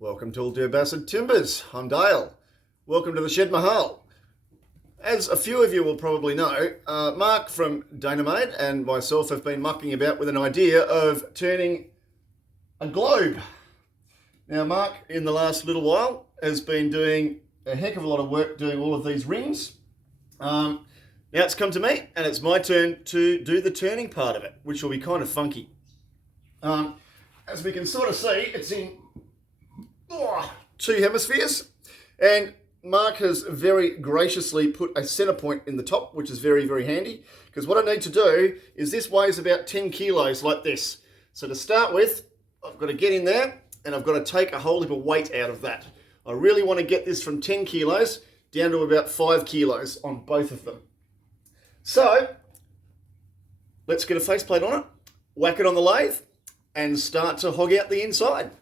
Welcome to All Bassett Timbers. I'm Dale. Welcome to the Shed Mahal. As a few of you will probably know, Mark from Dainer and myself have been mucking about with an idea of turning a globe. Now, Mark, in the last little while, has been doing a heck of a lot of work doing all of these rings. Now it's come to me, and it's my turn to do the turning part of it, which will be kind of funky. As we can sort of see, it's in two hemispheres, and Mark has very graciously put a center point in the top, which is very, very handy, because what I need to do is this weighs about 10 kilos like this. So to start with, I've got to get in there, and I've got to take a whole heap of weight out of that. I really want to get this from 10 kilos down to about 5 kilos on both of them. So let's get a faceplate on it, whack it on the lathe, and start to hog out the inside.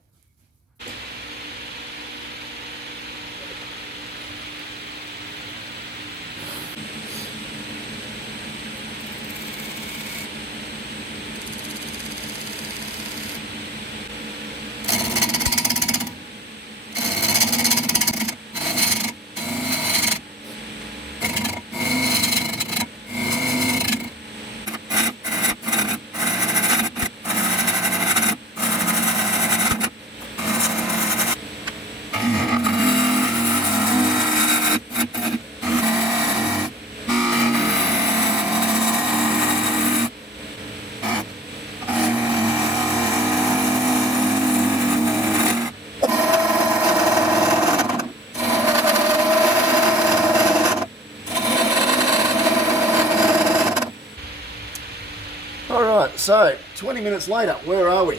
Alright, so 20 minutes later, where are we?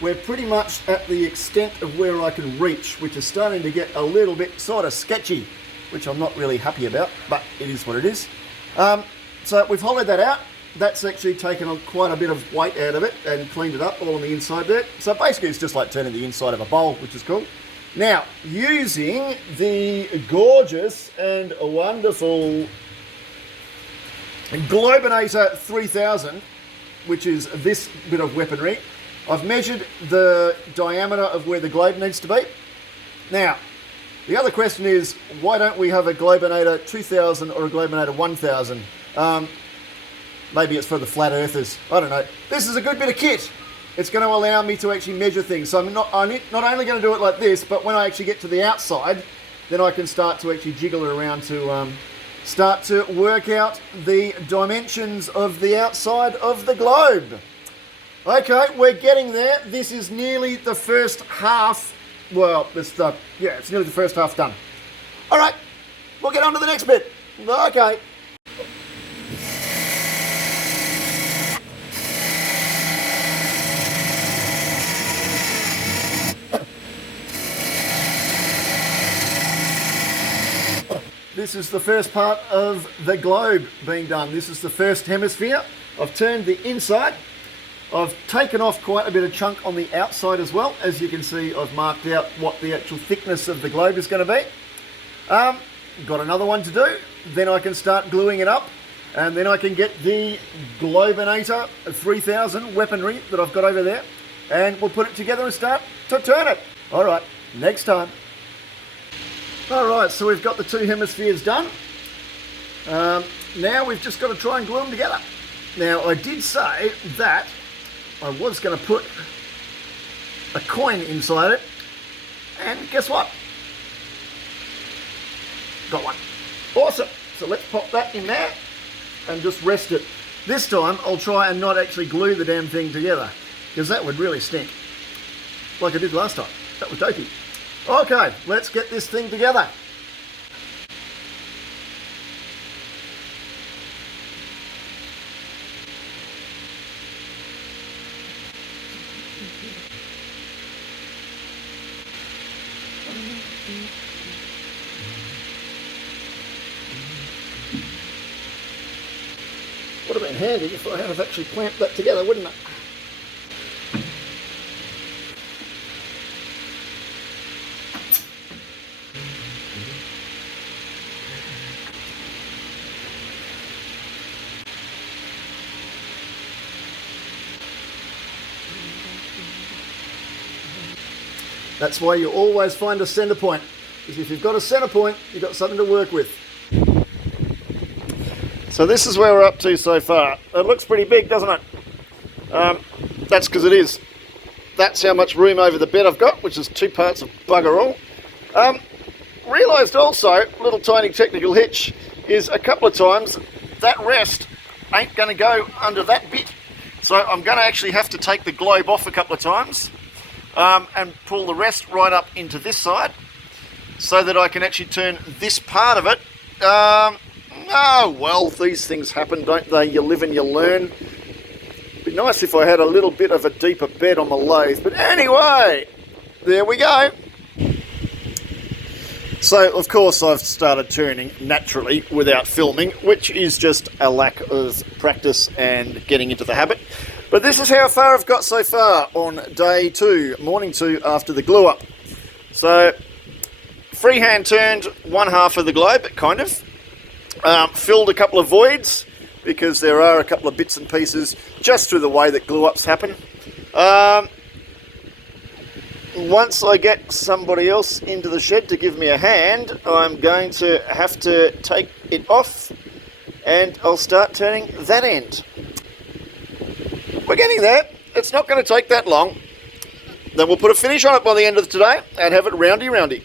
We're pretty much at the extent of where I can reach, which is starting to get a little bit sort of sketchy, which I'm not really happy about, but it is what it is. So we've hollowed that out. That's actually taken quite a bit of weight out of it and cleaned it up all on the inside there. So basically it's just like turning the inside of a bowl, which is cool. Now, using the gorgeous and wonderful Globinator 3000, which is this bit of weaponry, I've measured the diameter of where the globe needs to be. Now, the other question is, why don't we have a Globinator 2000 or a Globinator 1000? Maybe it's for the flat earthers. I don't know. This is a good bit of kit. It's going to allow me to actually measure things. So I'm not only going to do it like this, but when I actually get to the outside, then I can start to actually jiggle it around to start to work out the dimensions of the outside of the globe. Okay, we're getting there. This is nearly the first half. Well, it's nearly the first half done. All right, we'll get on to the next bit. Okay. This is the first part of the globe being done. This is the first hemisphere. I've turned the inside. I've taken off quite a bit of chunk on the outside as well. As you can see, I've marked out what the actual thickness of the globe is going to be. Got another one to do. Then I can start gluing it up, and then I can get the Globinator 3000 weaponry that I've got over there, and we'll put it together and start to turn it. All right, next time. Alright, so we've got the two hemispheres done. Now we've just got to try and glue them together. Now, I did say that I was going to put a coin inside it, and guess what? Got one. Awesome. So let's pop that in there and just rest it. This time I'll try and not actually glue the damn thing together, because that would really stink, like I did last time. That was dopey. Okay, let's get this thing together. Would have been handy if I had actually clamped that together, wouldn't it? That's why you always find a centre point, because if you've got a centre point, you've got something to work with. So this is where we're up to so far. It looks pretty big, doesn't it? That's because it is. That's how much room over the bed I've got, which is 2 parts of bugger all. Realised also, little tiny technical hitch, is a couple of times that rest ain't going to go under that bit. So I'm going to actually have to take the globe off a couple of times and pull the rest right up into this side so that I can actually turn this part of it. Oh, well, these things happen, don't they? You live and you learn. It'd be nice if I had a little bit of a deeper bed on my lathe. But anyway, there we go. So, of course, I've started turning naturally without filming, which is just a lack of practice and getting into the habit. But this is how far I've got so far on day 2, morning 2 after the glue up. So, freehand turned one half of the globe, kind of. Filled a couple of voids, because there are a couple of bits and pieces just through the way that glue ups happen. Once I get somebody else into the shed to give me a hand, I'm going to have to take it off and I'll start turning that end. We're getting there. It's not going to take that long. Then we'll put a finish on it by the end of today and have it roundy.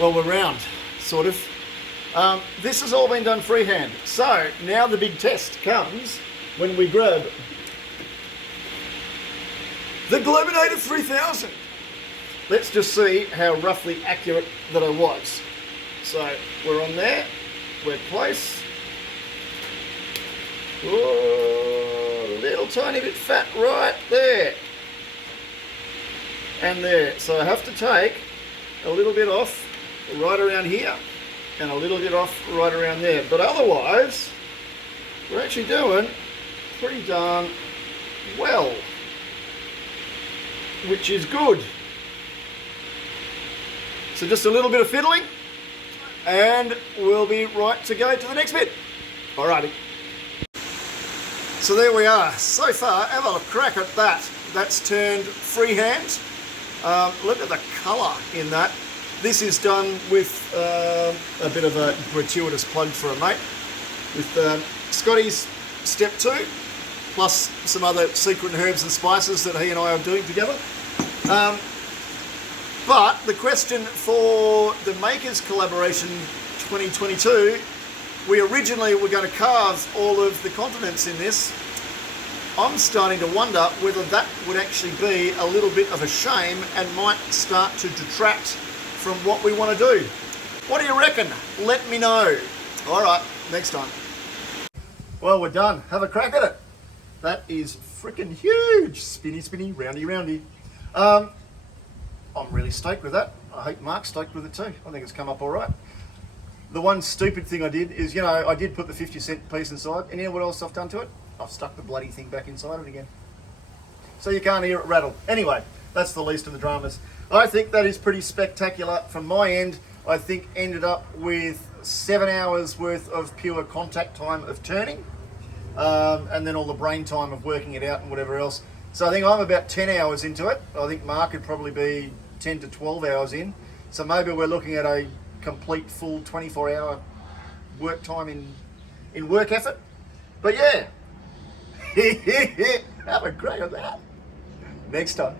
Well, we're round, sort of. This has all been done freehand. So now the big test comes when we grab the Dainer 3000. Let's just see how roughly accurate that I was. So we're on there, we're close. Oh, a little tiny bit fat right there. And there. So I have to take a little bit off right around here and a little bit off right around there, but otherwise we're actually doing pretty darn well, which is good. So just a little bit of fiddling and we'll be right to go to the next bit. Alrighty. So there we are. So far, have a crack at that. That's turned freehand. Look at the colour in that. This is done with a bit of a gratuitous plug for a mate, with Scotty's Step 2, plus some other secret herbs and spices that he and I are doing together. But the question for the Makers Collaboration 2022, we originally were going to carve all of the continents in this. I'm starting to wonder whether that would actually be a little bit of a shame and might start to detract from what we want to do. What do you reckon? Let me know. All right, next time. Well, we're done. Have a crack at it. That is freaking huge. Spinny, roundy. I'm really stoked with that. I hope Mark's stoked with it too. I think it's come up all right. The one stupid thing I did is, I did put the 50-cent piece inside, and you know what else I've done to it? I've stuck the bloody thing back inside it again. So you can't hear it rattle. Anyway, that's the least of the dramas. I think that is pretty spectacular from my end. I think ended up with 7 hours worth of pure contact time of turning, and then all the brain time of working it out and whatever else. So I think I'm about 10 hours into it. I think Mark would probably be 10 to 12 hours in. So maybe we're looking at a complete full 24-hour work time in work effort. But yeah, have a crack at that next time.